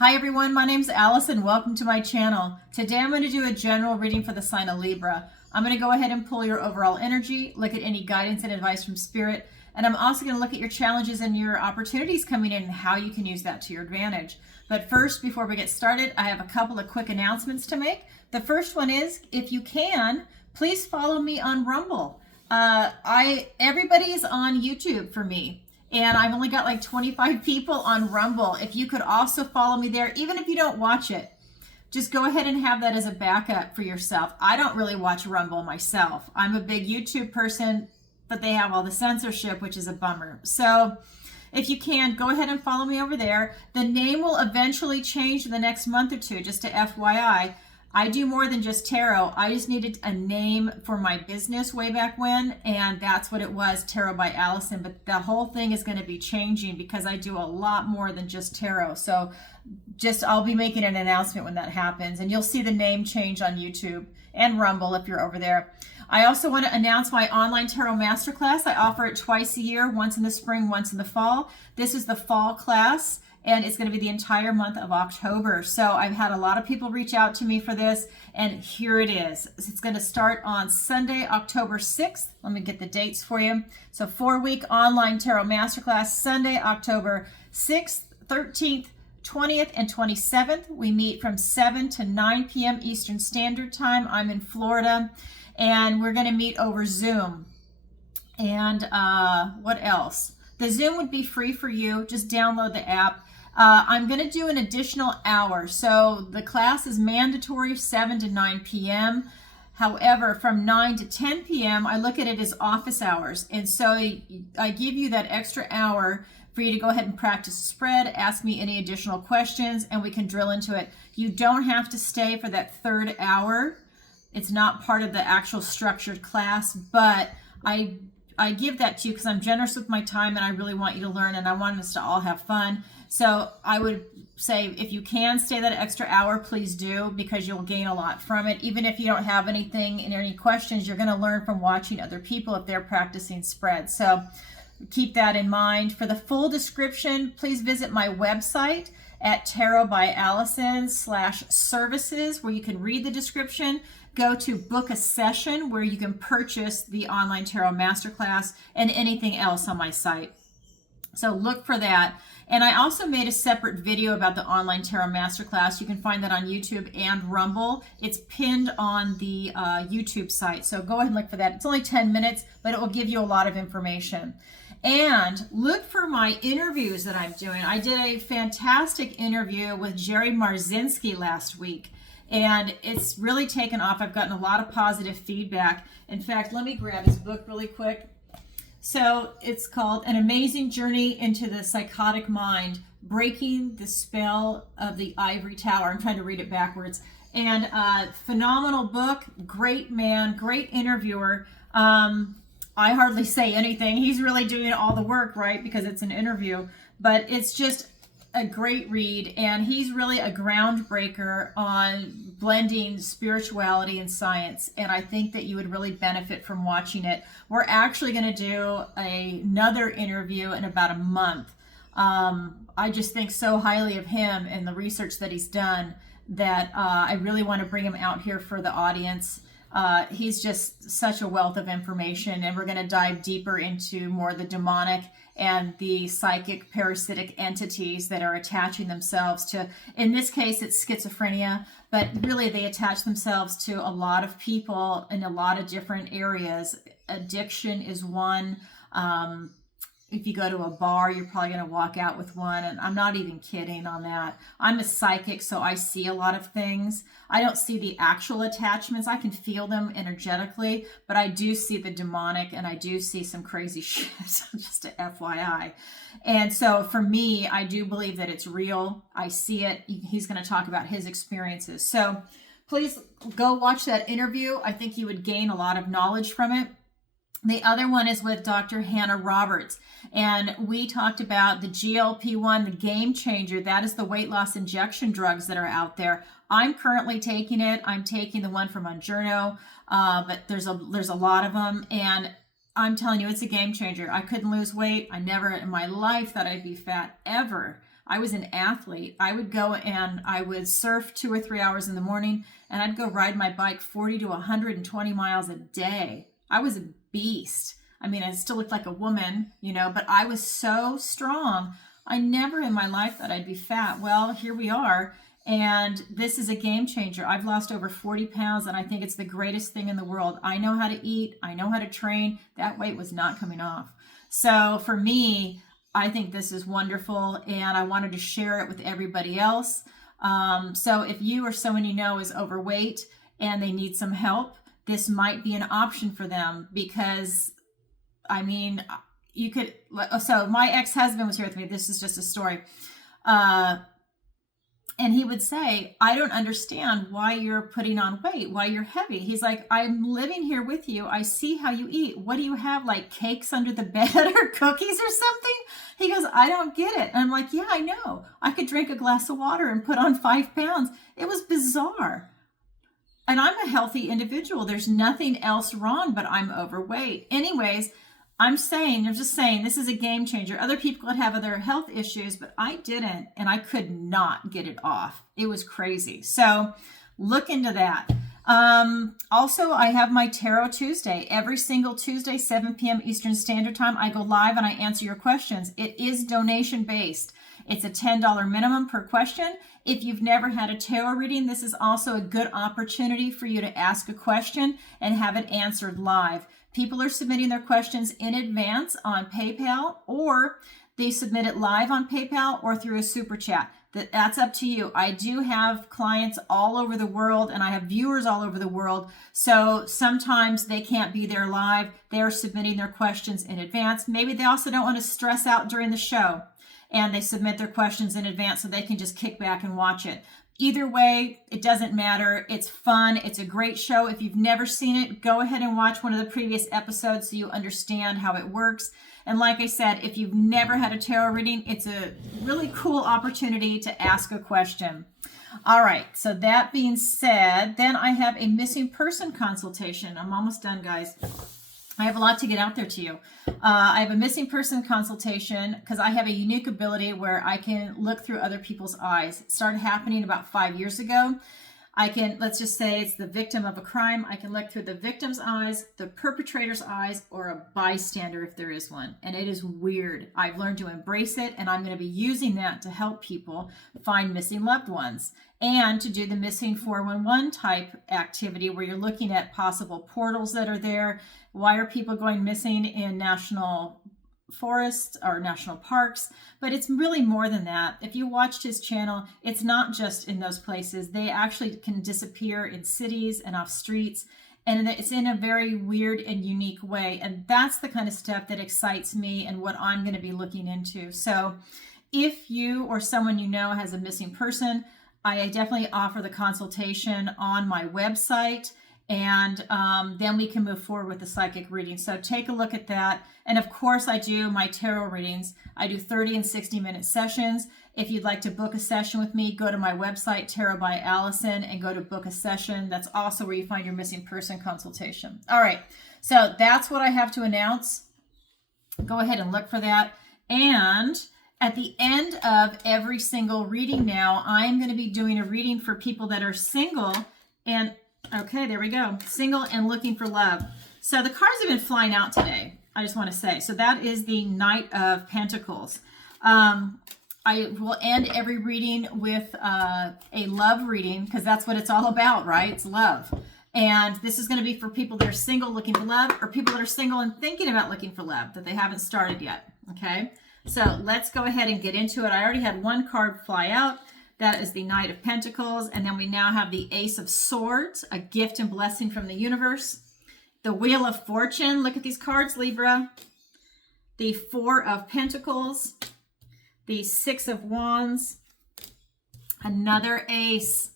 Hi everyone, my name's Alice and welcome to my channel. Today I'm going to do a general reading for the sign of Libra. I'm going to go ahead and pull your overall energy, look at any guidance and advice from Spirit, and I'm also going to look at your challenges and your opportunities coming in and how you can use that to your advantage. But first, before we get started, I have a couple of quick announcements to make. The first one is, if you can, please follow me on Rumble. Everybody's on YouTube for me. And I've only got like 25 people on Rumble. If you could also follow me there, even if you don't watch it, just go ahead and have that as a backup for yourself. I don't really watch Rumble myself. I'm a big YouTube person, but they have all the censorship, which is a bummer. So if you can, go ahead and follow me over there. The name will eventually change in the next month or two, just to FYI. I do more than just tarot. I just needed a name for my business way back when, and that's what it was, Tarot by Allison. But the whole thing is going to be changing because I do a lot more than just tarot. So I'll be making an announcement when that happens, and you'll see the name change on YouTube and Rumble if you're over there. I also want to announce my online tarot masterclass. I offer it twice a year, once in the spring, once in the fall. This is the fall class, and it's going to be the entire month of October. So I've had a lot of people reach out to me for this, and here it is. It's going to start on Sunday, October 6th. Let me get the dates for you. So 4-week online tarot masterclass, Sunday, October 6th, 13th, 20th, and 27th. We meet from 7 to 9 p.m. Eastern Standard Time. I'm in Florida, and we're going to meet over Zoom. And what else? The Zoom would be free for you. Just download the app. I'm going to do an additional hour. So the class is mandatory 7 to 9 p.m. However, from 9 to 10 p.m., I look at it as office hours. And so I give you that extra hour for you to go ahead and practice the spread, ask me any additional questions, and we can drill into it. You don't have to stay for that third hour. It's not part of the actual structured class, but I give that to you because I'm generous with my time and I really want you to learn and I want us to all have fun. So I would say if you can stay that extra hour, please do, because you'll gain a lot from it. Even if you don't have anything and any questions, you're going to learn from watching other people if they're practicing spreads. So keep that in mind. For the full description, please visit my website at tarotbyallison.com/services, where you can read the description. Go to book a session where you can purchase the online tarot masterclass and anything else on my site. So look for that. And I also made a separate video about the online tarot masterclass. You can find that on YouTube and Rumble. It's pinned on the YouTube site. So go ahead and look for that. It's only 10 minutes, but it will give you a lot of information. And look for my interviews that I'm doing. I did a fantastic interview with Jerry Marzinski last week, and it's really taken off. I've gotten a lot of positive feedback. In fact, let me grab his book really quick. So it's called An Amazing Journey into the Psychotic Mind, Breaking the Spell of the Ivory Tower. I'm trying to read it backwards. And phenomenal book, great man, great interviewer. I hardly say anything. He's really doing all the work, right? Because it's an interview, but it's just a great read. And he's really a groundbreaker on blending spirituality and science. And I think that you would really benefit from watching it. We're actually going to do another interview in about a month. I just think so highly of him and the research that he's done that I really want to bring him out here for the audience. He's just such a wealth of information, and we're going to dive deeper into more of the demonic and the psychic parasitic entities that are attaching themselves to, in this case, it's schizophrenia, but really they attach themselves to a lot of people in a lot of different areas. Addiction is one. If you go to a bar, you're probably going to walk out with one. And I'm not even kidding on that. I'm a psychic, so I see a lot of things. I don't see the actual attachments. I can feel them energetically, but I do see the demonic, and I do see some crazy shit, just a FYI. And so for me, I do believe that it's real. I see it. He's going to talk about his experiences. So please go watch that interview. I think you would gain a lot of knowledge from it. The other one is with Dr. Hannah Roberts, and we talked about the GLP-1, the game changer. That is the weight loss injection drugs that are out there. I'm currently taking it. I'm taking the one from Mounjaro, but there's a lot of them, and I'm telling you, it's a game changer. I couldn't lose weight. I never in my life thought I'd be fat ever. I was an athlete. I would go and I would surf 2 or 3 hours in the morning, and I'd go ride my bike 40 to 120 miles a day. I was a beast. I mean, I still looked like a woman, you know, but I was so strong. I never in my life thought I'd be fat. Well, here we are. And this is a game changer. I've lost over 40 pounds, and I think it's the greatest thing in the world. I know how to eat. I know how to train. That weight was not coming off. So for me, I think this is wonderful, and I wanted to share it with everybody else. So if you or someone you know is overweight and they need some help, this might be an option for them, because I mean, you could, so my ex-husband was here with me. This is just a story. And he would say, I don't understand why you're putting on weight, why you're heavy. He's like, I'm living here with you. I see how you eat. What do you have, like cakes under the bed or cookies or something? He goes, I don't get it. And I'm like, yeah, I know. I could drink a glass of water and put on 5 pounds. It was bizarre. And I'm a healthy individual. There's nothing else wrong, but I'm overweight. Anyways, I'm just saying, this is a game changer. Other people could have other health issues, but I didn't, and I could not get it off. It was crazy. So look into that. Also, I have my Tarot Tuesday. Every single Tuesday, 7 p.m. Eastern Standard Time, I go live and I answer your questions. It is donation based. It's a $10 minimum per question. If you've never had a tarot reading, this is also a good opportunity for you to ask a question and have it answered live. People are submitting their questions in advance on PayPal, or they submit it live on PayPal or through a super chat. That's up to you. I do have clients all over the world, and I have viewers all over the world. So sometimes they can't be there live. They're submitting their questions in advance. Maybe they also don't want to stress out during the show, and they submit their questions in advance so they can just kick back and watch it. Either way, it doesn't matter. It's fun. It's a great show. If you've never seen it, go ahead and watch one of the previous episodes so you understand how it works. And like I said, if you've never had a tarot reading, it's a really cool opportunity to ask a question. All right, so that being said, then I have a missing person consultation. I'm almost done, guys. I have a lot to get out there to you. I have a missing person consultation because I have a unique ability where I can look through other people's eyes. It started happening about 5 years ago. I can, let's just say it's the victim of a crime. I can look through the victim's eyes, the perpetrator's eyes, or a bystander if there is one. And it is weird. I've learned to embrace it, and I'm going to be using that to help people find missing loved ones and to do the missing 411 type activity where you're looking at possible portals that are there. Why are people going missing in national forests or national parks? But it's really more than that. If you watched his channel, it's not just in those places. They actually can disappear in cities and off streets, and it's in a very weird and unique way. And that's the kind of stuff that excites me and what I'm going to be looking into. So if you or someone you know has a missing person, I definitely offer the consultation on my website, and then we can move forward with the psychic reading. So take a look at that. And of course, I do my tarot readings. I do 30 and 60-minute sessions. If you'd like to book a session with me, go to my website, Tarot by Allison, and go to book a session. That's also where you find your missing person consultation. All right, so that's what I have to announce. Go ahead and look for that. And at the end of every single reading now, I'm going to be doing a reading for people that are single and okay, there we go. Single and looking for love. So the cards have been flying out today, I just want to say. So that is the Knight of Pentacles. I will end every reading with a love reading because that's what it's all about, right? It's love. And this is going to be for people that are single looking for love, or people that are single and thinking about looking for love that they haven't started yet. Okay, so let's go ahead and get into it. I already had one card fly out. That is the Knight of Pentacles. And then we now have the Ace of Swords, a gift and blessing from the universe. The Wheel of Fortune. Look at these cards, Libra. The Four of Pentacles. The Six of Wands. Another Ace.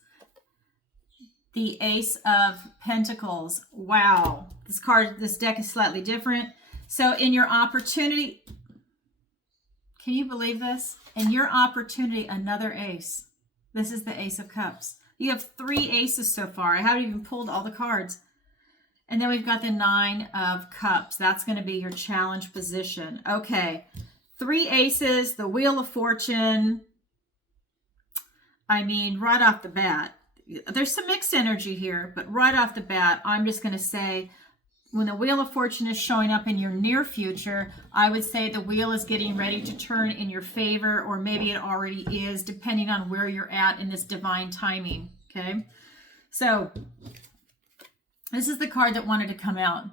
The Ace of Pentacles. Wow. This deck is slightly different. So in your opportunity, can you believe this? In your opportunity, another ace. This is the Ace of Cups. You have 3 aces so far. I haven't even pulled all the cards. And then we've got the Nine of Cups. That's going to be your challenge position. Okay. 3 aces, the Wheel of Fortune, I mean, right off the bat, there's some mixed energy here, but right off the bat, I'm just going to say, when the Wheel of Fortune is showing up in your near future, I would say the wheel is getting ready to turn in your favor, or maybe it already is, depending on where you're at in this divine timing. Okay, so this is the card that wanted to come out.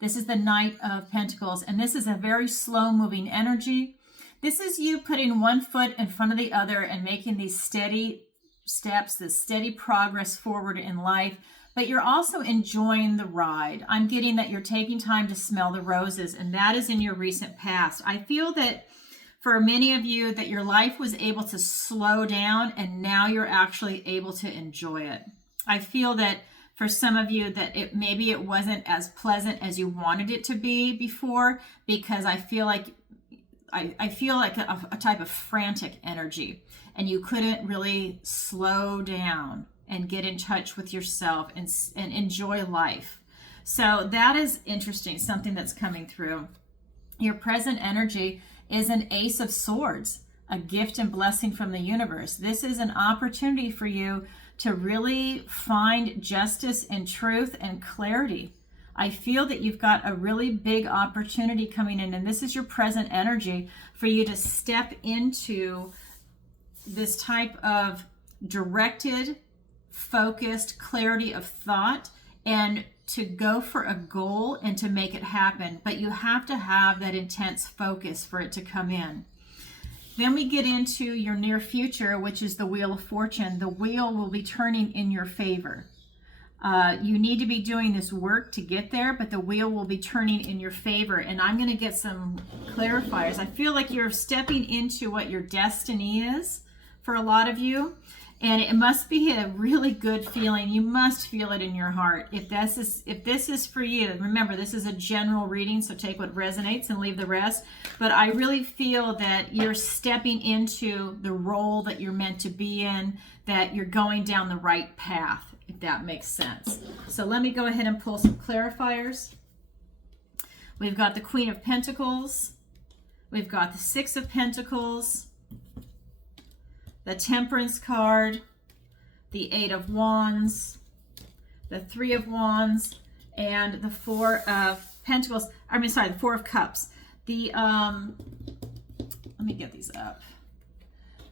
This is the Knight of Pentacles, and this is a very slow-moving energy. This is you putting one foot in front of the other and making these steady steps, this steady progress forward in life, but you're also enjoying the ride. I'm getting that you're taking time to smell the roses, and that is in your recent past. I feel that for many of you that your life was able to slow down, and now you're actually able to enjoy it. I feel that for some of you that maybe it wasn't as pleasant as you wanted it to be before, because I feel like a type of frantic energy, and you couldn't really slow down and get in touch with yourself and enjoy life. So that is interesting, something that's coming through. Your present energy is an Ace of Swords, a gift and blessing from the universe. This is an opportunity for you to really find justice and truth and clarity. I feel that you've got a really big opportunity coming in, and this is your present energy for you to step into this type of directed, focused clarity of thought, and to go for a goal and to make it happen. But you have to have that intense focus for it to come in. Then we get into your near future, which is the Wheel of Fortune. The wheel will be turning in your favor. You need to be doing this work to get there, but the wheel will be turning in your favor. And I'm going to get some clarifiers. I feel like you're stepping into what your destiny is for a lot of you. And it must be a really good feeling. You must feel it in your heart. If this is for you, remember, this is a general reading, so take what resonates and leave the rest. But I really feel that you're stepping into the role that you're meant to be in, that you're going down the right path, if that makes sense. So let me go ahead and pull some clarifiers. We've got the Queen of Pentacles. We've got the Six of Pentacles, the Temperance card, the Eight of Wands, the Three of Wands, and the Four of Pentacles. The Four of Cups. Let me get these up.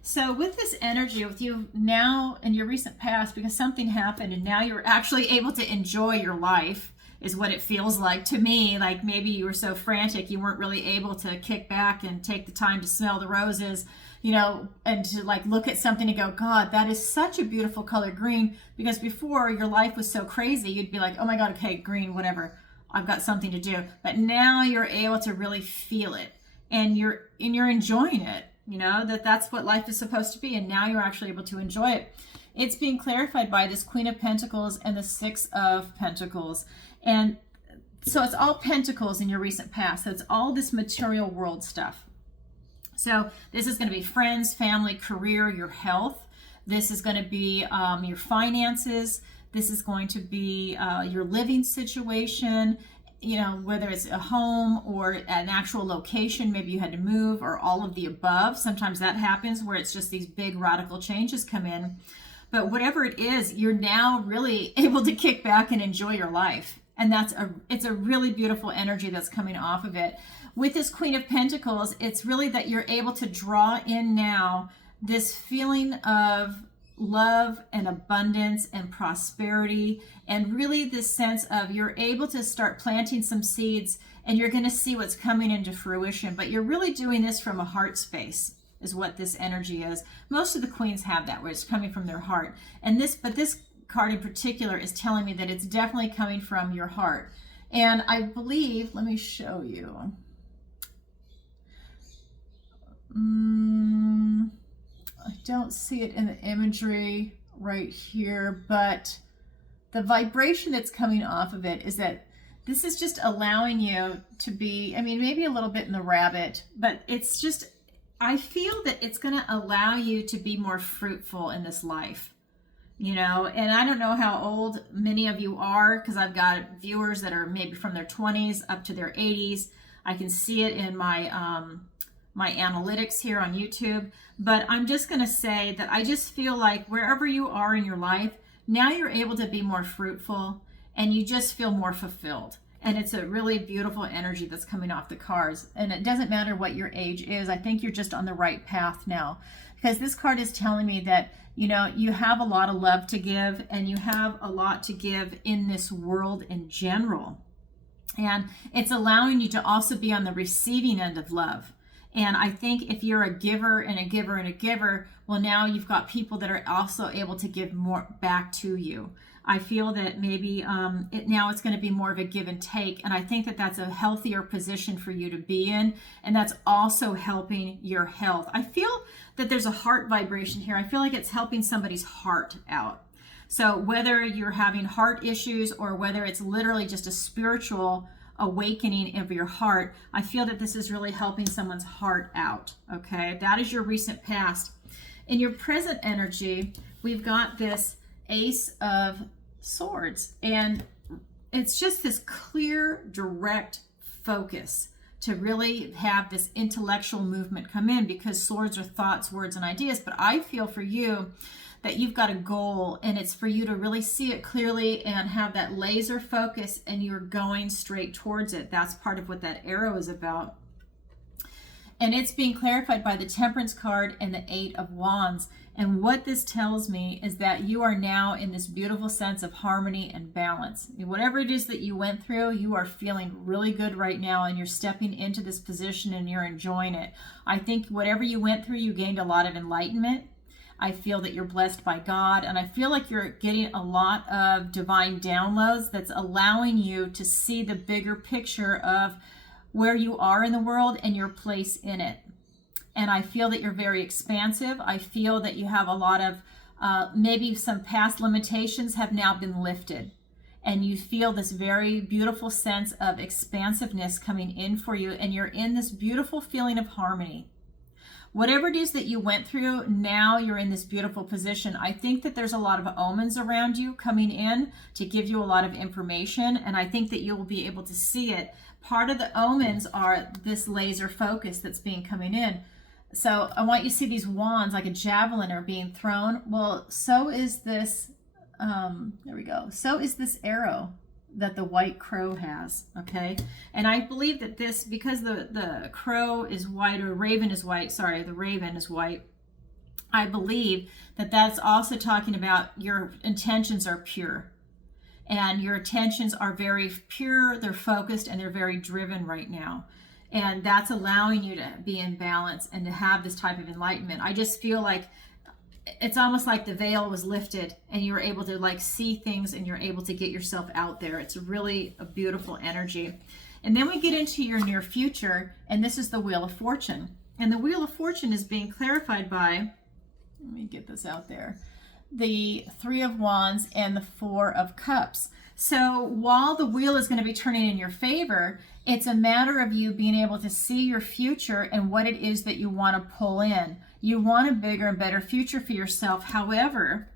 So with this energy, with you now in your recent past, because something happened and now you're actually able to enjoy your life, is what it feels like to me. Like maybe you were so frantic you weren't really able to kick back and take the time to smell the roses, and to like look at something and go, God, that is such a beautiful color, green. Because before, your life was so crazy, you'd be like, oh my God, okay, green, whatever, I've got something to do. But now you're able to really feel it, and you're enjoying it. That's what life is supposed to be, and now you're actually able to enjoy it. It's being clarified by this Queen of Pentacles and the Six of Pentacles. And so it's all pentacles in your recent past. So it's all this material world stuff. So this is going to be friends, family, career, your health. This is going to be your finances. This is going to be your living situation, whether it's a home or an actual location, maybe you had to move, or all of the above. Sometimes that happens where it's just these big radical changes come in. But whatever it is, you're now really able to kick back and enjoy your life. And it's a really beautiful energy that's coming off of it. With this Queen of Pentacles, it's really that you're able to draw in now this feeling of love and abundance and prosperity, and really this sense of you're able to start planting some seeds, and you're going to see what's coming into fruition. But you're really doing this from a heart space, is what this energy is. Most of the queens have that, where it's coming from their heart. But this card in particular is telling me that it's definitely coming from your heart. And I believe, let me show you. I don't see it in the imagery right here, but the vibration that's coming off of it is that this is just allowing you to be, maybe a little bit in the rabbit, but it's just, I feel that it's going to allow you to be more fruitful in this life, and I don't know how old many of you are, because I've got viewers that are maybe from their 20s up to their 80s. I can see it in my my analytics here on YouTube, but I'm just going to say that I just feel like wherever you are in your life, now you're able to be more fruitful and you just feel more fulfilled. And it's a really beautiful energy that's coming off the cards. And it doesn't matter what your age is. I think you're just on the right path now, because this card is telling me that, you know, you have a lot of love to give, and you have a lot to give in this world in general. And it's allowing you to also be on the receiving end of love. And I think if you're a giver and a giver and a giver, well, now you've got people that are also able to give more back to you. I feel that maybe now it's going to be more of a give and take. And I think that that's a healthier position for you to be in. And that's also helping your health. I feel that there's a heart vibration here. I feel like it's helping somebody's heart out. So whether you're having heart issues or whether it's literally just a spiritual awakening of your heart, I feel that this is really helping someone's heart out. Okay, that is your recent past. In your present energy, we've got this Ace of Swords, and it's just this clear, direct focus to really have this intellectual movement come in, because swords are thoughts, words, and ideas. But I feel for you that you've got a goal, and it's for you to really see it clearly and have that laser focus, and you're going straight towards it. That's part of what that arrow is about. And it's being clarified by the Temperance card and the Eight of Wands. And what this tells me is that you are now in this beautiful sense of harmony and balance. Whatever it is that you went through, you are feeling really good right now, and you're stepping into this position and you're enjoying it. I think whatever you went through, you gained a lot of enlightenment. I feel that you're blessed by God, and I feel like you're getting a lot of divine downloads that's allowing you to see the bigger picture of where you are in the world and your place in it. And I feel that you're very expansive. I feel that you have a lot of, maybe some past limitations have now been lifted. And you feel this very beautiful sense of expansiveness coming in for you. And you're in this beautiful feeling of harmony. Whatever it is that you went through, now you're in this beautiful position. I think that there's a lot of omens around you coming in to give you a lot of information. And I think that you will be able to see it. Part of the omens are this laser focus that's coming in. So I want you to see these wands like a javelin are being thrown. Well, so is this, there we go. So is this arrow that the white crow has, okay? And I believe that this, because the crow is white, or raven is white, sorry, the raven is white. I believe that that's also talking about your intentions are pure. And your intentions are very pure, they're focused, and they're very driven right now. And that's allowing you to be in balance and to have this type of enlightenment. I just feel like it's almost like the veil was lifted and you're able to like see things and you're able to get yourself out there. It's really a beautiful energy. And then we get into your near future, and this is the Wheel of Fortune. And the Wheel of Fortune is being clarified by, let me get this out there, the Three of Wands and the Four of Cups. So while the wheel is going to be turning in your favor, it's a matter of you being able to see your future and what it is that you want to pull in. You want a bigger and better future for yourself. However,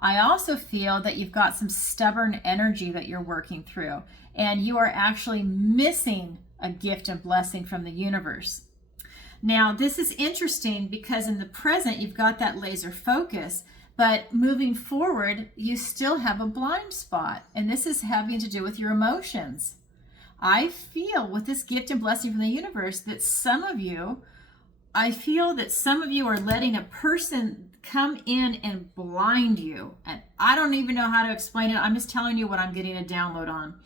I also feel that you've got some stubborn energy that you're working through, and you are actually missing a gift and blessing from the universe. Now, this is interesting because in the present, you've got that laser focus, but moving forward, you still have a blind spot, and this is having to do with your emotions. I feel with this gift and blessing from the universe that some of you are letting a person come in and blind you. And I don't even know how to explain it. I'm just telling you what I'm getting a download on.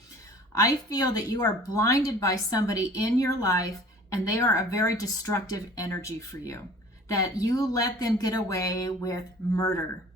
I feel that you are blinded by somebody in your life, and they are a very destructive energy for you. That you let them get away with murder.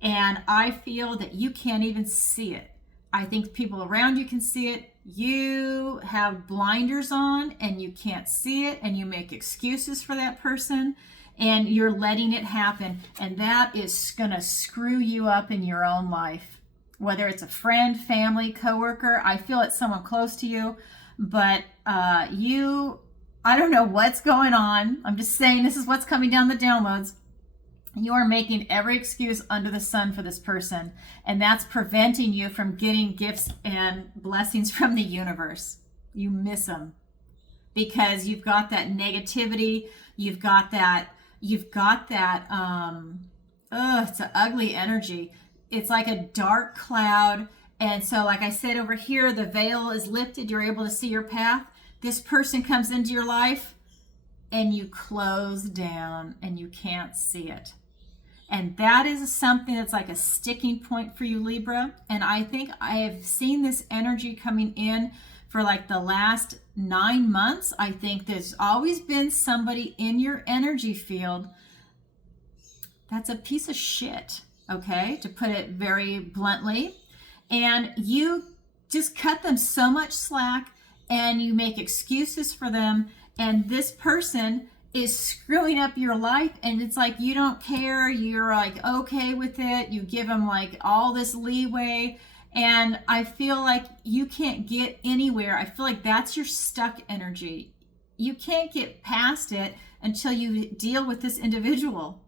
And I feel that you can't even see it. I think people around you can see it. You have blinders on and you can't see it, and you make excuses for that person, and you're letting it happen. And that is going to screw you up in your own life. Whether it's a friend, family, coworker, I feel it's someone close to you, but I don't know what's going on. I'm just saying this is what's coming down the downloads. You are making every excuse under the sun for this person, and that's preventing you from getting gifts and blessings from the universe. You miss them. because you've got that negativity, you've got that, it's an ugly energy. It's like a dark cloud. And so, like I said over here, the veil is lifted. You're able to see your path. This person comes into your life and you close down and you can't see it. And that is something that's like a sticking point for you, Libra. And I think I have seen this energy coming in for like the last 9 months. I think there's always been somebody in your energy field that's a piece of shit, okay, to put it very bluntly. And you just cut them so much slack and you make excuses for them. And this person is screwing up your life, and it's like you don't care. You're like okay with it. You give them like all this leeway. And I feel like you can't get anywhere. I feel like that's your stuck energy. You can't get past it until you deal with this individual.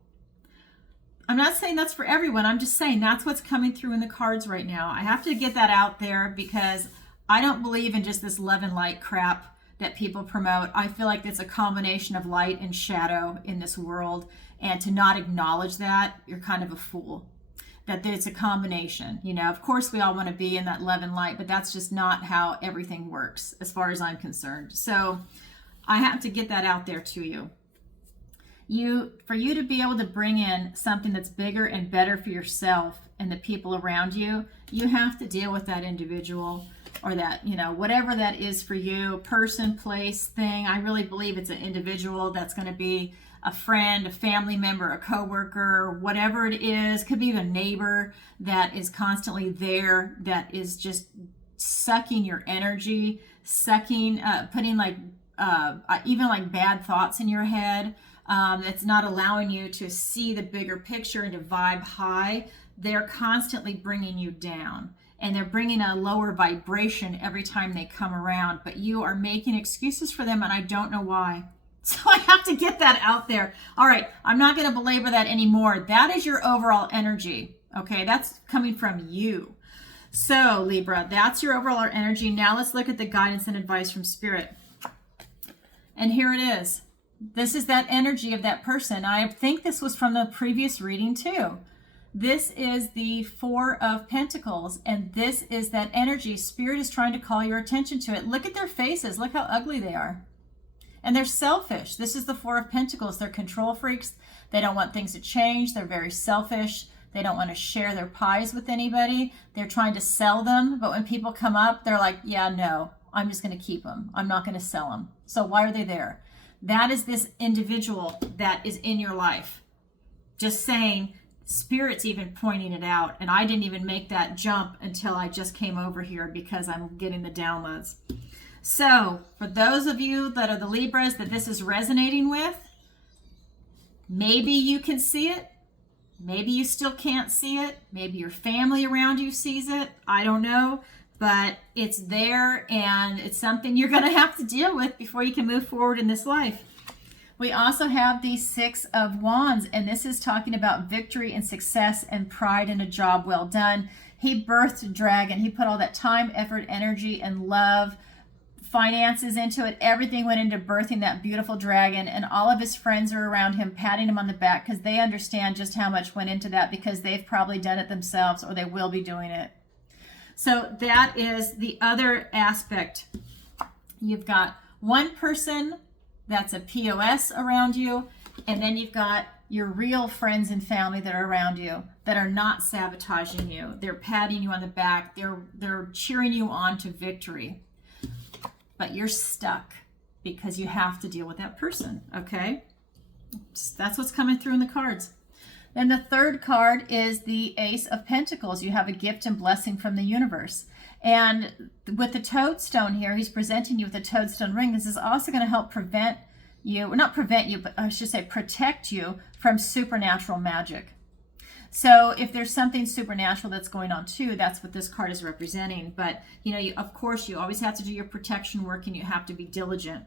I'm not saying that's for everyone. I'm just saying that's what's coming through in the cards right now. I have to get that out there because I don't believe in just this love and light crap that people promote. I feel like it's a combination of light and shadow in this world. And to not acknowledge that, you're kind of a fool. That it's a combination. You know, of course we all want to be in that love and light, but that's just not how everything works as far as I'm concerned. So I have to get that out there to you. For you to be able to bring in something that's bigger and better for yourself and the people around you, you have to deal with that individual or that, you know, whatever that is for you, person, place, thing. I really believe it's an individual that's going to be a friend, a family member, a coworker, whatever it is. Could be a neighbor that is constantly there, that is just sucking your energy, putting like even like bad thoughts in your head. That's not allowing you to see the bigger picture and to vibe high. They're constantly bringing you down, and they're bringing a lower vibration every time they come around, but you are making excuses for them, and I don't know why. So I have to get that out there. All right, I'm not going to belabor that anymore. That is your overall energy, okay? That's coming from you. So Libra, that's your overall energy. Now let's look at the guidance and advice from Spirit. And here it is. This is that energy of that person. I think this was from the previous reading too. This is the Four of Pentacles, and this is that energy. Spirit is trying to call your attention to it. Look at their faces. Look how ugly they are. And they're selfish. This is the Four of Pentacles. They're control freaks. They don't want things to change. They're very selfish. They don't want to share their pies with anybody. They're trying to sell them, but when people come up, they're like, yeah, no, I'm just going to keep them. I'm not going to sell them. So why are they there? That is this individual that is in your life. Just saying, Spirit's even pointing it out. And I didn't even make that jump until I just came over here because I'm getting the downloads. So for those of you that are the Libras that this is resonating with, maybe you can see it. Maybe you still can't see it. Maybe your family around you sees it. I don't know. But it's there, and it's something you're going to have to deal with before you can move forward in this life. We also have the Six of Wands, and this is talking about victory and success and pride in a job well done. He birthed a dragon. He put all that time, effort, energy, and love, finances into it. Everything went into birthing that beautiful dragon, and all of his friends are around him patting him on the back because they understand just how much went into that, because they've probably done it themselves or they will be doing it. So that is the other aspect. You've got one person that's a POS around you, and then you've got your real friends and family that are around you that are not sabotaging you. They're patting you on the back. They're cheering you on to victory. But you're stuck because you have to deal with that person, okay? That's what's coming through in the cards. Then the third card is the Ace of Pentacles. You have a gift and blessing from the universe. And with the toadstone here, he's presenting you with a toadstone ring. This is also going to help prevent you, or not prevent you, but I should say protect you from supernatural magic. So if there's something supernatural that's going on too, that's what this card is representing. But, you know, of course, you always have to do your protection work, and you have to be diligent.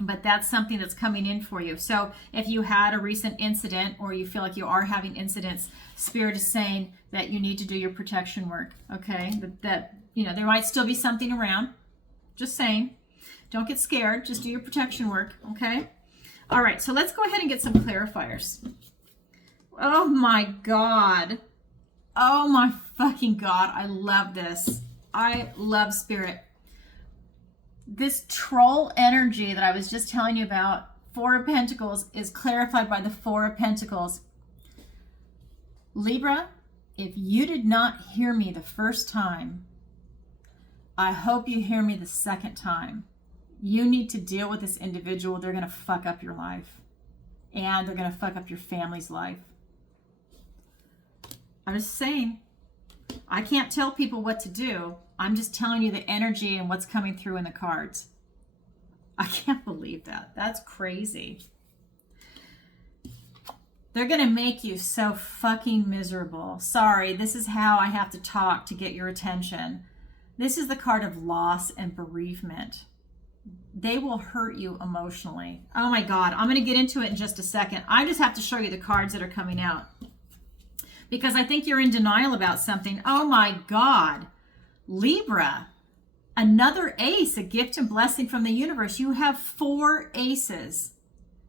But that's something that's coming in for you. So if you had a recent incident, or you feel like you are having incidents, Spirit is saying that you need to do your protection work, okay? That you know, there might still be something around. Just saying. Don't get scared. Just do your protection work, okay? All right, so let's go ahead and get some clarifiers. Oh my God. Oh my fucking God. I love this. I love Spirit. This troll energy that I was just telling you about, Four of Pentacles, is clarified by the Four of Pentacles. Libra, if you did not hear me the first time, I hope you hear me the second time. You need to deal with this individual. They're going to fuck up your life. And they're going to fuck up your family's life. I'm just saying. I can't tell people what to do. I'm just telling you the energy and what's coming through in the cards. I can't believe that. That's crazy. They're going to make you so fucking miserable. Sorry, this is how I have to talk to get your attention. This is the card of loss and bereavement. They will hurt you emotionally. Oh my God, I'm going to get into it in just a second. I just have to show you the cards that are coming out, because I think you're in denial about something. Oh my God. Libra, another ace, a gift and blessing from the universe. You have 4 aces.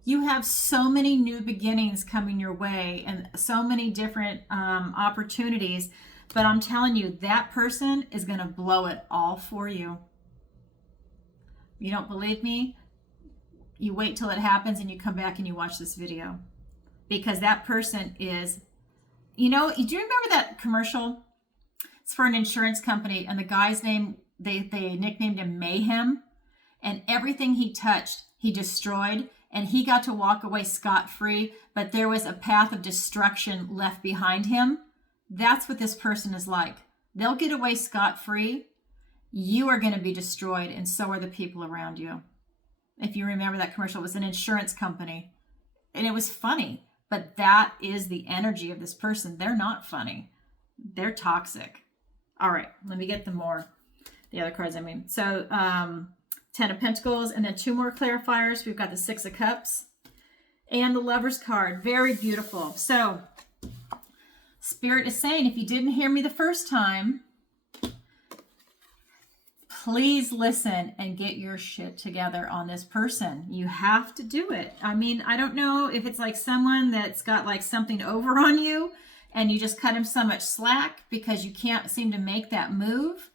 You have so many new beginnings coming your way and so many different opportunities. But I'm telling you, that person is going to blow it all for you. You don't believe me? You wait till it happens and you come back and you watch this video. Because that person is, you know, do you remember that commercial? It's for an insurance company, and the guy's name, they nicknamed him Mayhem, and everything he touched, he destroyed, and he got to walk away scot-free, but there was a path of destruction left behind him. That's what this person is like. They'll get away scot-free. You are going to be destroyed, and so are the people around you. If you remember that commercial, it was an insurance company, and it was funny, but that is the energy of this person. They're not funny. They're toxic. All right, let me get the other cards, I mean. So, 10 of Pentacles, and then 2 more clarifiers. We've got the 6 of Cups and the Lover's card. Very beautiful. So, Spirit is saying, if you didn't hear me the first time, please listen and get your shit together on this person. You have to do it. I mean, I don't know if it's like someone that's got like something over on you, and you just cut him so much slack because you can't seem to make that move.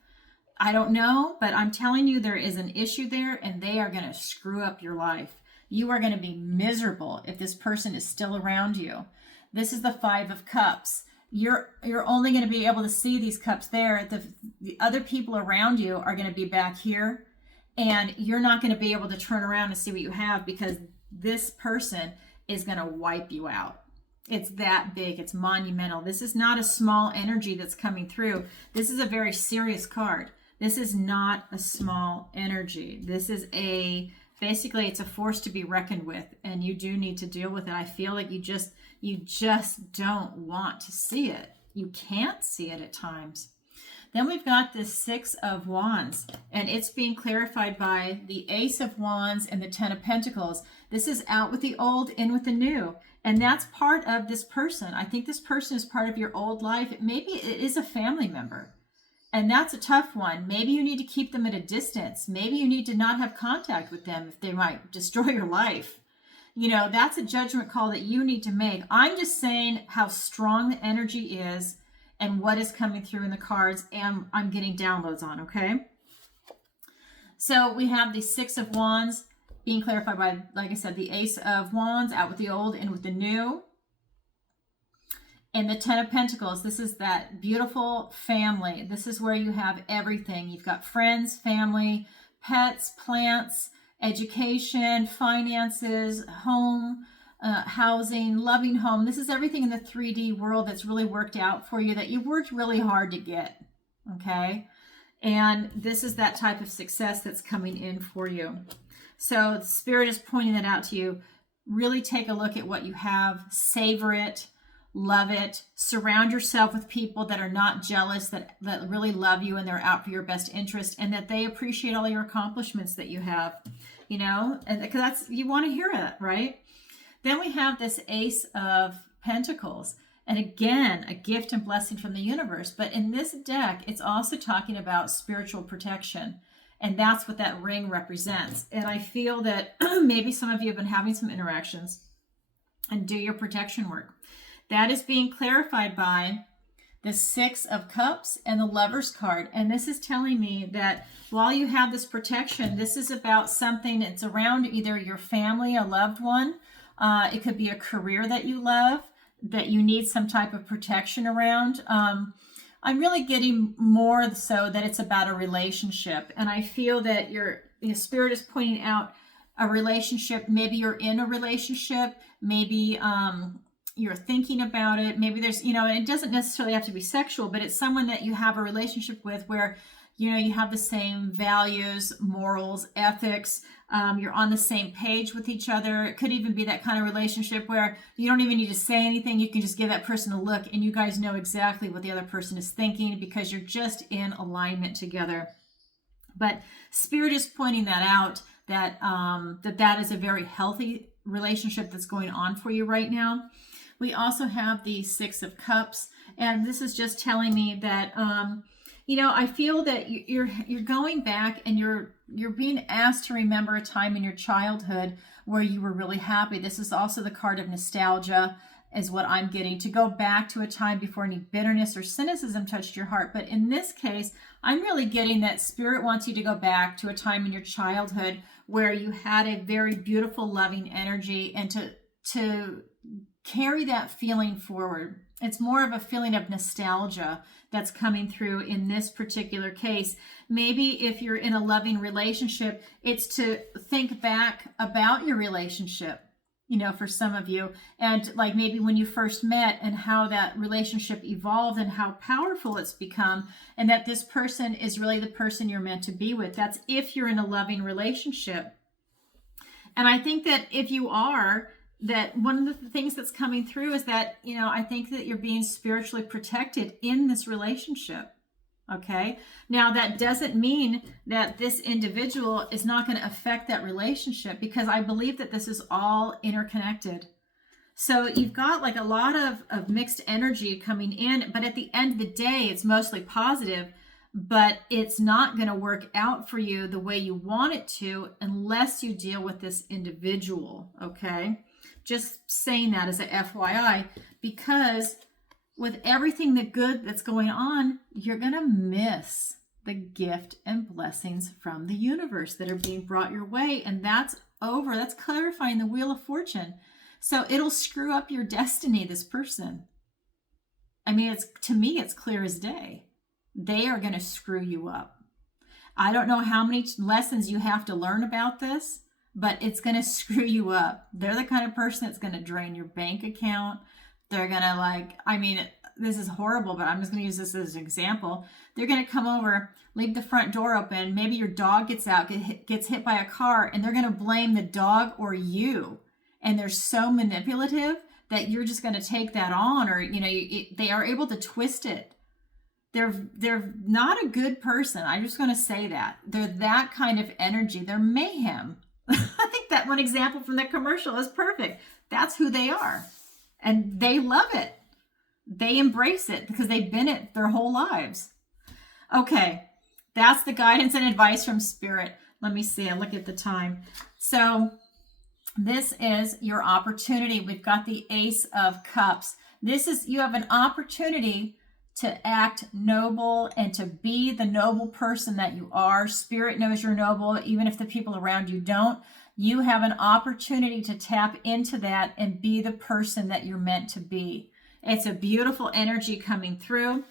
I don't know, but I'm telling you, there is an issue there, and they are going to screw up your life. You are going to be miserable if this person is still around you. This is the 5 of Cups. You're only going to be able to see these cups there. The other people around you are going to be back here, and you're not going to be able to turn around and see what you have, because this person is going to wipe you out. It's that big. It's monumental. This is not a small energy that's coming through. This is a very serious card. This is not a small energy. This is basically it's a force to be reckoned with, and you do need to deal with it. I feel like you just don't want to see it. You can't see it at times. Then we've got this 6 of Wands, and it's being clarified by the Ace of Wands and the 10 of Pentacles. This is out with the old, in with the new. And that's part of this person. I think this person is part of your old life. Maybe it is a family member. And that's a tough one. Maybe you need to keep them at a distance. Maybe you need to not have contact with them if they might destroy your life. You know, that's a judgment call that you need to make. I'm just saying how strong the energy is and what is coming through in the cards, and I'm getting downloads on, okay? So we have the 6 of Wands being clarified by, like I said, the Ace of Wands, out with the old, in with the new. And the 10 of Pentacles, this is that beautiful family. This is where you have everything. You've got friends, family, pets, plants, education, finances, home, housing, loving home. This is everything in the 3D world that's really worked out for you, that you worked really hard to get, okay? And this is that type of success that's coming in for you. So the Spirit is pointing that out to you. Really take a look at what you have, savor it, love it, surround yourself with people that are not jealous, that really love you and they're out for your best interest, and that they appreciate all your accomplishments that you have, you know, and because that's, you want to hear it, right? Then we have this Ace of Pentacles, and again, a gift and blessing from the universe. But in this deck, it's also talking about spiritual protection. And that's what that ring represents. And I feel that maybe some of you have been having some interactions, and do your protection work. That is being clarified by the Six of Cups and the Lover's card. And this is telling me that while you have this protection, this is about something that's around either your family, a loved one. It could be a career that you love, that you need some type of protection around. I'm really getting more so that it's about a relationship. And I feel that your spirit is pointing out a relationship. Maybe you're in a relationship. Maybe you're thinking about it. Maybe there's, it doesn't necessarily have to be sexual, but it's someone that you have a relationship with where, you have the same values, morals, ethics. You're on the same page with each other. It could even be that kind of relationship where you don't even need to say anything. You can just give that person a look and you guys know exactly what the other person is thinking because you're just in alignment together. But Spirit is pointing that out, that that is a very healthy relationship that's going on for you right now. We also have the Six of Cups, and this is just telling me that I feel that you're going back and you're being asked to remember a time in your childhood where you were really happy. This is also the card of nostalgia, is what I'm getting, to go back to a time before any bitterness or cynicism touched your heart. But in this case, I'm really getting that Spirit wants you to go back to a time in your childhood where you had a very beautiful, loving energy, and to carry that feeling forward. It's more of a feeling of nostalgia that's coming through in this particular case. Maybe if you're in a loving relationship, it's to think back about your relationship, for some of you, and like maybe when you first met and how that relationship evolved and how powerful it's become, and that this person is really the person you're meant to be with. That's if you're in a loving relationship. And I think that if you are, that one of the things that's coming through is that, I think that you're being spiritually protected in this relationship. Okay. Now that doesn't mean that this individual is not going to affect that relationship, because I believe that this is all interconnected. So you've got like a lot of mixed energy coming in, but at the end of the day, it's mostly positive, but it's not going to work out for you the way you want it to unless you deal with this individual. Okay. Just saying that as a FYI, because with everything the good that's going on, you're going to miss the gift and blessings from the universe that are being brought your way. And that's over. That's clarifying the Wheel of Fortune. So it'll screw up your destiny, this person. I mean, to me, it's clear as day. They are going to screw you up. I don't know how many lessons you have to learn about this, but it's going to screw you up. They're the kind of person that's going to drain your bank account. They're going to this is horrible, but I'm just going to use this as an example. They're going to come over, leave the front door open. Maybe your dog gets out, gets hit by a car, and they're going to blame the dog or you. And they're so manipulative that you're just going to take that on, or, they are able to twist it. They're not a good person. I'm just going to say that. They're that kind of energy. They're mayhem. I think that one example from the commercial is perfect. That's who they are. And they love it. They embrace it because they've been it their whole lives. Okay, that's the guidance and advice from Spirit. Let me see. I look at the time. So this is your opportunity. We've got the Ace of Cups. You have an opportunity to act noble and to be the noble person that you are. Spirit knows you're noble, even if the people around you don't. You have an opportunity to tap into that and be the person that you're meant to be. It's a beautiful energy coming through.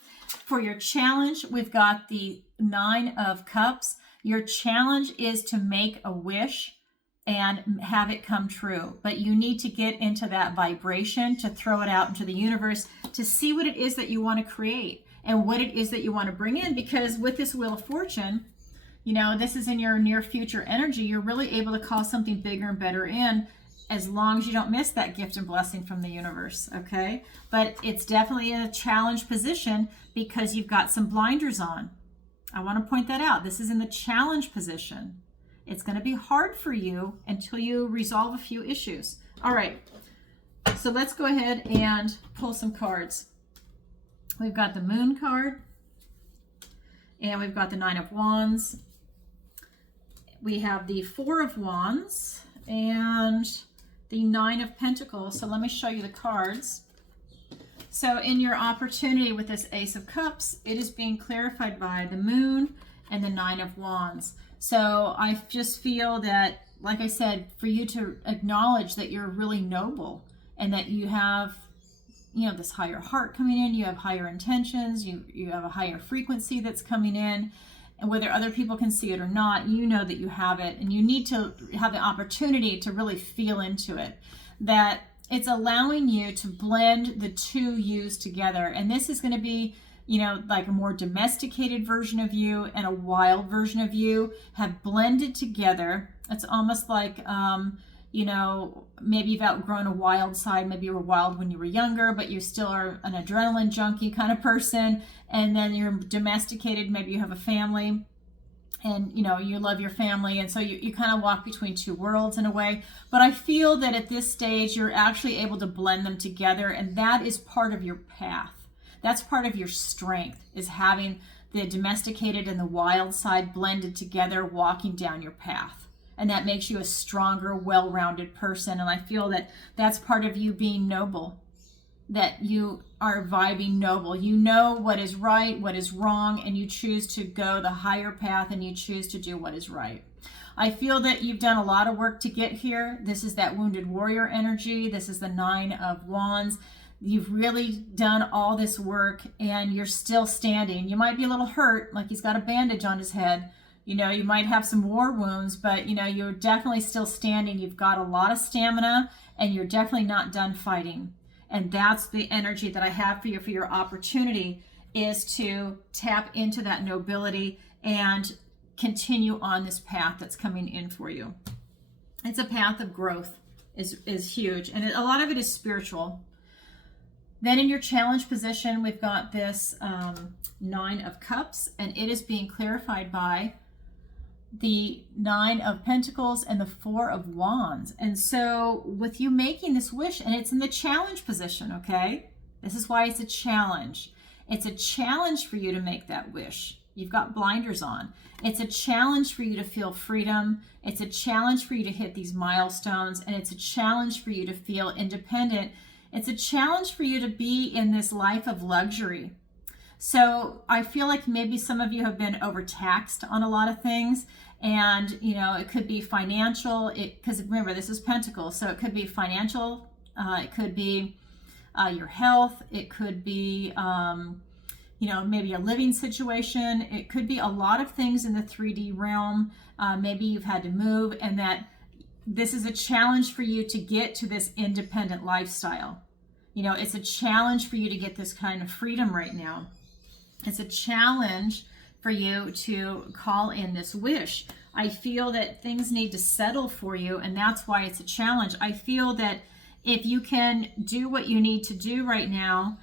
For your challenge, we've got the Nine of Cups. Your challenge is to make a wish and have it come true. But you need to get into that vibration, to throw it out into the universe, to see what it is that you want to create and what it is that you want to bring in. Because with this Wheel of Fortune, this is in your near future energy. You're really able to call something bigger and better in, as long as you don't miss that gift and blessing from the universe. Okay. But it's definitely in a challenge position because you've got some blinders on. I want to point that out. This is in the challenge position. It's going to be hard for you until you resolve a few issues. All right. So let's go ahead and pull some cards. We've got the Moon card, and we've got the Nine of Wands, we have the Four of Wands and the Nine of Pentacles. So let me show you the cards. So in your opportunity with this Ace of Cups, it is being clarified by the Moon and the Nine of Wands. So I just feel that, like I said, for you to acknowledge that you're really noble and that you have, you know, this higher heart coming in, you have higher intentions, you have a higher frequency that's coming in, and whether other people can see it or not, you know that you have it, and you need to have the opportunity to really feel into it, that it's allowing you to blend the two yous together. And this is going to be, you know, like a more domesticated version of you and a wild version of you have blended together. It's almost like, you know, maybe you've outgrown a wild side. Maybe you were wild when you were younger, but you still are an adrenaline junkie kind of person. And then you're domesticated. Maybe you have a family and, you know, you love your family. And so you kind of walk between two worlds in a way. But I feel that at this stage, you're actually able to blend them together. And that is part of your path. That's part of your strength, is having the domesticated and the wild side blended together, walking down your path. And that makes you a stronger, well-rounded person. And I feel that that's part of you being noble, that you are vibing noble. You know what is right, what is wrong, and you choose to go the higher path and you choose to do what is right. I feel that you've done a lot of work to get here. This is that wounded warrior energy. This is the Nine of Wands. You've really done all this work and you're still standing. You might be a little hurt, like he's got a bandage on his head. You know, you might have some war wounds, but you know, you're definitely still standing. You've got a lot of stamina and you're definitely not done fighting. And that's the energy that I have for you, for your opportunity, is to tap into that nobility and continue on this path that's coming in for you. It's a path of growth, is huge. And a lot of it is spiritual. Then in your challenge position, we've got this Nine of Cups, and it is being clarified by the Nine of Pentacles and the Four of Wands. And so with you making this wish, and it's in the challenge position, okay? This is why it's a challenge. It's a challenge for you to make that wish. You've got blinders on. It's a challenge for you to feel freedom. It's a challenge for you to hit these milestones, and it's a challenge for you to feel independent. It's a challenge for you to be in this life of luxury. So I feel like maybe some of you have been overtaxed on a lot of things, and you know, it could be financial, because remember, this is Pentacles, so it could be financial, it could be your health, it could be you know, maybe a living situation, it could be a lot of things in the 3D realm. Maybe you've had to move, and that this is a challenge for you to get to this independent lifestyle. You know, it's a challenge for you to get this kind of freedom right now. It's a challenge for you to call in this wish. I feel that things need to settle for you, and that's why it's a challenge. I feel that if you can do what you need to do right now,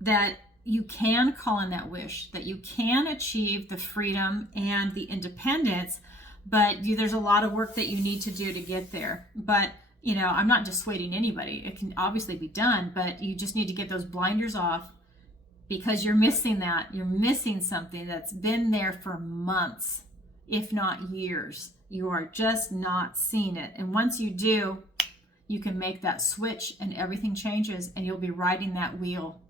that you can call in that wish, that you can achieve the freedom and the independence. But there's a lot of work that you need to do to get there. But, you know, I'm not dissuading anybody. It can obviously be done, but you just need to get those blinders off, because you're missing that. You're missing something that's been there for months, if not years. You are just not seeing it. And once you do, you can make that switch and everything changes and you'll be riding that wheel.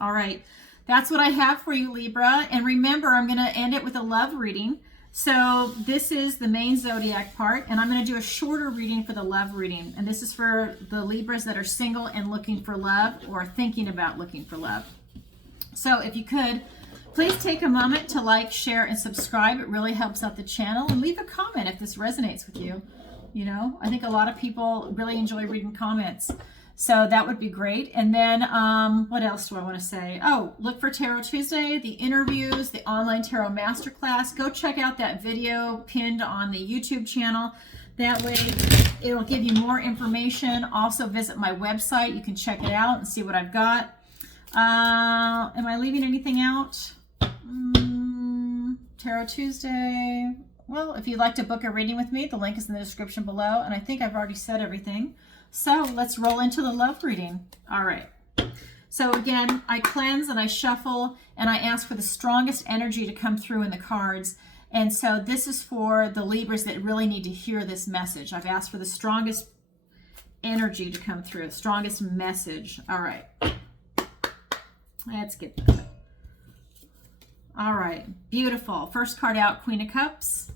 All right. That's what I have for you, Libra. And remember, I'm going to end it with a love reading. So this is the main zodiac part, and I'm going to do a shorter reading for the love reading. And this is for the Libras that are single and looking for love, or thinking about looking for love. So if you could, please take a moment to like, share, and subscribe. It really helps out the channel. And leave a comment if this resonates with you. You know, I think a lot of people really enjoy reading comments. So that would be great. And then what else do I want to say? Oh, look for Tarot Tuesday, the interviews, the online tarot masterclass. Go check out that video pinned on the YouTube channel. That way it'll give you more information. Also visit my website. You can check it out and see what I've got. Am I leaving anything out? Tarot Tuesday. Well, if you'd like to book a reading with me, the link is in the description below. And I think I've already said everything. So let's roll into the love reading. All right. So again, I cleanse and I shuffle and I ask for the strongest energy to come through in the cards. And so this is for the Libras that really need to hear this message. I've asked for the strongest energy to come through, strongest message. All right. Let's get that. All right. Beautiful. First card out, Queen of Cups.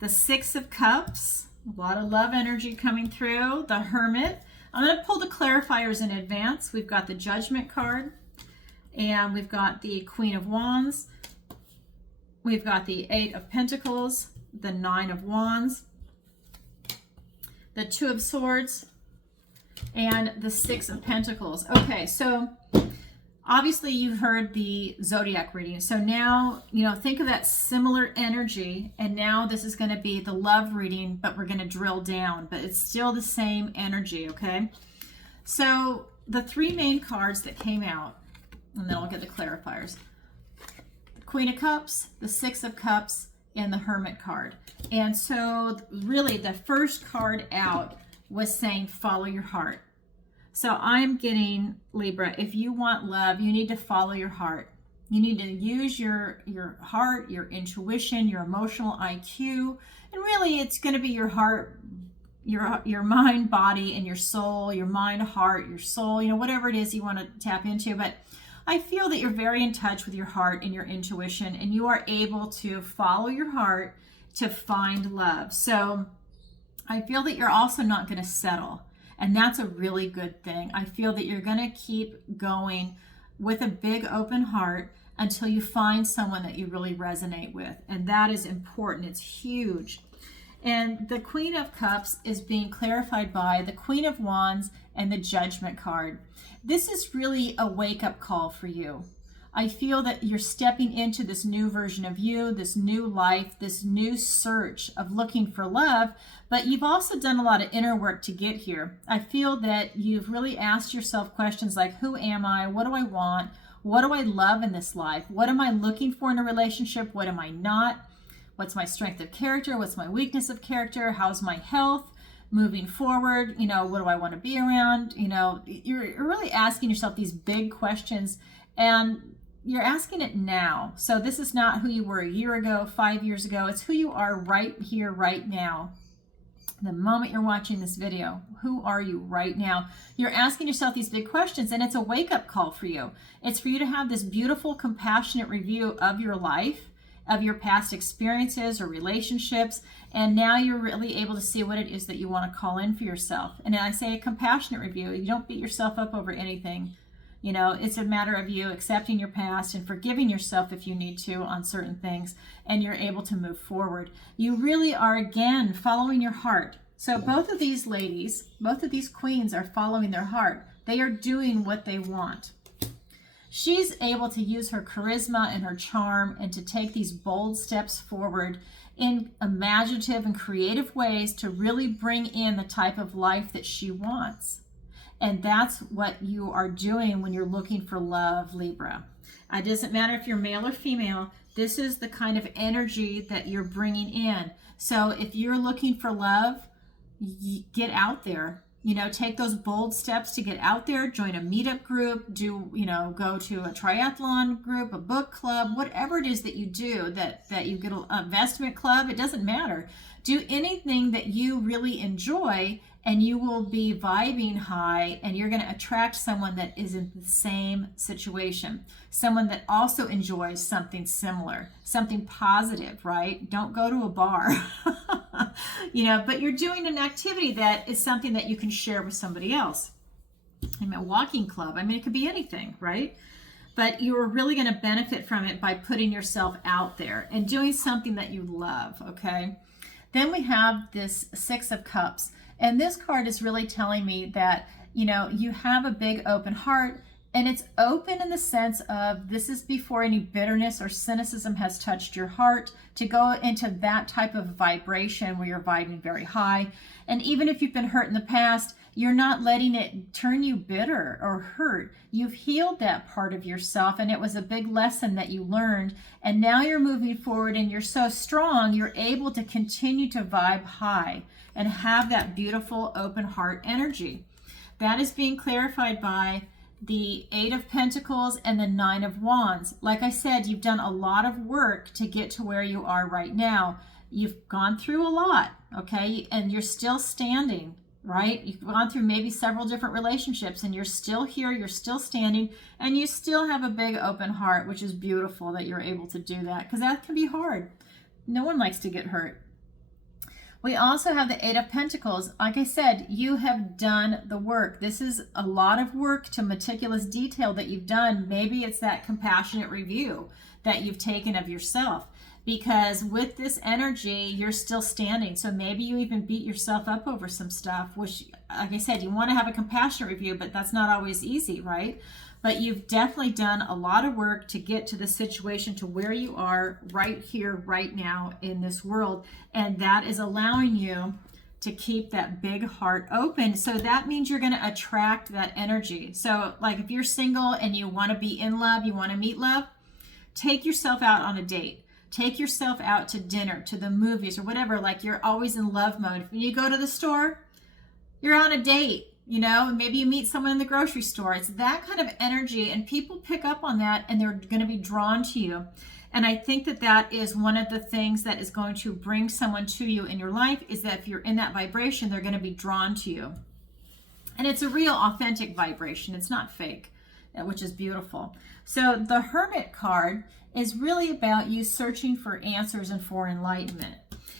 The Six of Cups. A lot of love energy coming through. The Hermit. I'm going to pull the clarifiers in advance. We've got the Judgment card. And we've got the Queen of Wands. We've got the Eight of Pentacles. The Nine of Wands. The Two of Swords. And the Six of Pentacles. Okay, so obviously you've heard the zodiac reading. So now, think of that similar energy. And now this is going to be the love reading, but we're going to drill down. But it's still the same energy, okay? So the three main cards that came out, and then I'll get the clarifiers. The Queen of Cups, the Six of Cups, and the Hermit card. And so really the first card out was saying follow your heart. So I'm getting, Libra, if you want love, you need to follow your heart. You need to use your heart, your intuition, your emotional IQ. And really it's going to be your heart, your mind, body, and your soul, your mind, heart, your soul, whatever it is you want to tap into. But I feel that you're very in touch with your heart and your intuition, and you are able to follow your heart to find love. So I feel that you're also not going to settle. And that's a really good thing. I feel that you're going to keep going with a big open heart until you find someone that you really resonate with. And that is important. It's huge. And the Queen of Cups is being clarified by the Queen of Wands and the Judgment card. This is really a wake-up call for you. I feel that you're stepping into this new version of you, this new life, this new search of looking for love, but you've also done a lot of inner work to get here. I feel that you've really asked yourself questions like, who am I? What do I want? What do I love in this life? What am I looking for in a relationship? What am I not? What's my strength of character? What's my weakness of character? How's my health? Moving forward, what do I want to be around? You're really asking yourself these big questions, and you're asking it now. So this is not who you were a year ago, 5 years ago. It's who you are right here, right now. The moment you're watching this video, who are you right now? You're asking yourself these big questions, and it's a wake-up call for you. It's for you to have this beautiful, compassionate review of your life, of your past experiences or relationships, and now you're really able to see what it is that you want to call in for yourself. And I say a compassionate review. You don't beat yourself up over anything. It's a matter of you accepting your past and forgiving yourself if you need to on certain things, and you're able to move forward. You really are, again, following your heart. So both of these ladies, both of these queens are following their heart. They are doing what they want. She's able to use her charisma and her charm and to take these bold steps forward in imaginative and creative ways to really bring in the type of life that she wants. And that's what you are doing when you're looking for love, Libra. It doesn't matter if you're male or female. This is the kind of energy that you're bringing in. So if you're looking for love, get out there. Take those bold steps to get out there, join a meetup group, go to a triathlon group, a book club, whatever it is that you do, that you get a investment club, it doesn't matter. Do anything that you really enjoy, and you will be vibing high, and you're going to attract someone that is in the same situation, someone that also enjoys something similar, something positive, right? Don't go to a bar, but you're doing an activity that is something that you can share with somebody else. A walking club, it could be anything, right? But you're really going to benefit from it by putting yourself out there and doing something that you love, okay? Then we have this Six of Cups. And this card is really telling me that, you have a big open heart, and it's open in the sense of this is before any bitterness or cynicism has touched your heart, to go into that type of vibration where you're vibing very high. And even if you've been hurt in the past, you're not letting it turn you bitter or hurt. You've healed that part of yourself, and it was a big lesson that you learned. And now you're moving forward, and you're so strong, you're able to continue to vibe high and have that beautiful open heart energy. That is being clarified by the Eight of Pentacles, and the Nine of Wands. Like I said, you've done a lot of work to get to where you are right now. You've gone through a lot, okay? And you're still standing, right? You've gone through maybe several different relationships, and you're still here, you're still standing, and you still have a big open heart, which is beautiful that you're able to do that, because that can be hard. No one likes to get hurt. We also have the Eight of Pentacles. Like I said, you have done the work. This is a lot of work to meticulous detail that you've done. Maybe it's that compassionate review that you've taken of yourself, because with this energy, you're still standing. So maybe you even beat yourself up over some stuff, which, like I said, you want to have a compassionate review, but that's not always easy, right? But you've definitely done a lot of work to get to the situation to where you are right here, right now in this world. And that is allowing you to keep that big heart open. So that means you're going to attract that energy. So like if you're single and you want to be in love, you want to meet love, take yourself out on a date. Take yourself out to dinner, to the movies, or whatever. Like you're always in love mode. When you go to the store, you're on a date. You know, maybe you meet someone in the grocery store. It's that kind of energy, and people pick up on that, and they're going to be drawn to you. And I think that that is one of the things that is going to bring someone to you in your life, is that if you're in that vibration, they're going to be drawn to you. And it's a real authentic vibration. It's not fake, which is beautiful. So the Hermit card is really about you searching for answers and for enlightenment.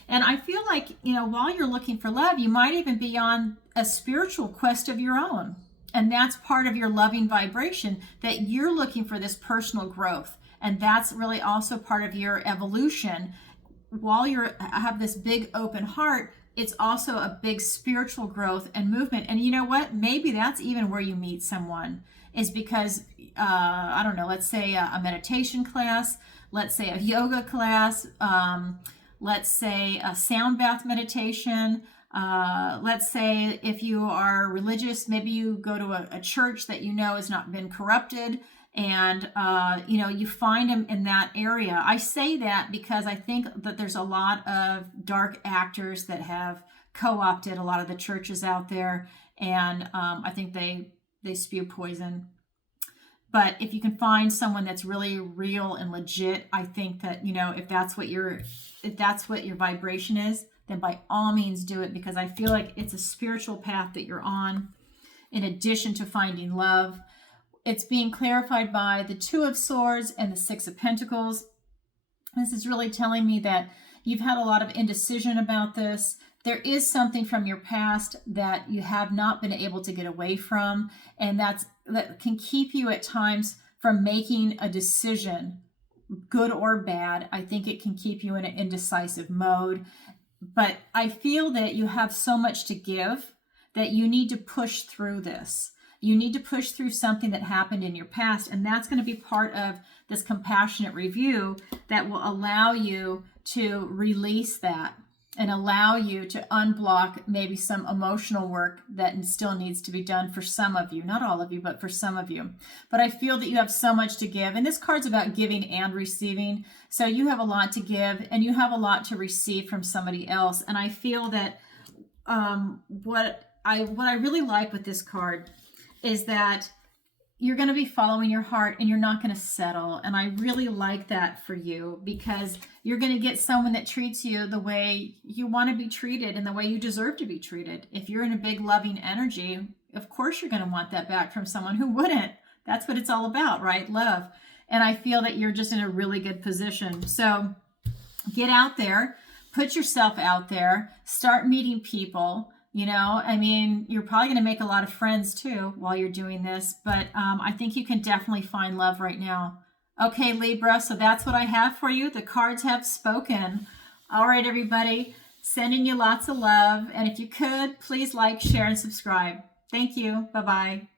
And I feel like, you know, while you're looking for love, you might even be on a spiritual quest of your own. And that's part of your loving vibration, that you're looking for this personal growth. And that's really also part of your evolution. While you have this big open heart, it's also a big spiritual growth and movement. And you know what? Maybe that's even where you meet someone, is because, I don't know, let's say a meditation class, let's say a yoga class, let's say a sound bath meditation. Let's say if you are religious, maybe you go to a church that you know has not been corrupted, and you know, you find them in that area. I say that because I think that there's a lot of dark actors that have co-opted a lot of the churches out there, and I think they spew poison. But if you can find someone that's really real and legit, I think that, you know, if that's what your vibration is, then by all means do it, because I feel like it's a spiritual path that you're on, in addition to finding love. It's being clarified by the Two of Swords and the Six of Pentacles. This is really telling me that you've had a lot of indecision about this. There is something from your past that you have not been able to get away from, and that can keep you at times from making a decision, good or bad. I think it can keep you in an indecisive mode. But I feel that you have so much to give that you need to push through this. You need to push through something that happened in your past, and that's going to be part of this compassionate review that will allow you to release that and allow you to unblock maybe some emotional work that still needs to be done for some of you. Not all of you, but for some of you. But I feel that you have so much to give, and this card's about giving and receiving. So you have a lot to give, and you have a lot to receive from somebody else. And I feel that what I really like with this card is that you're going to be following your heart, and you're not going to settle. And I really like that for you, because you're going to get someone that treats you the way you want to be treated and the way you deserve to be treated. If you're in a big loving energy, of course you're going to want that back from someone who wouldn't. That's what it's all about, right? Love. And I feel that you're just in a really good position. So get out there, put yourself out there, start meeting people. You know, I mean, you're probably going to make a lot of friends too while you're doing this, but I think you can definitely find love right now. Okay, Libra, so that's what I have for you. The cards have spoken. All right, everybody, sending you lots of love. And if you could, please like, share, and subscribe. Thank you. Bye-bye.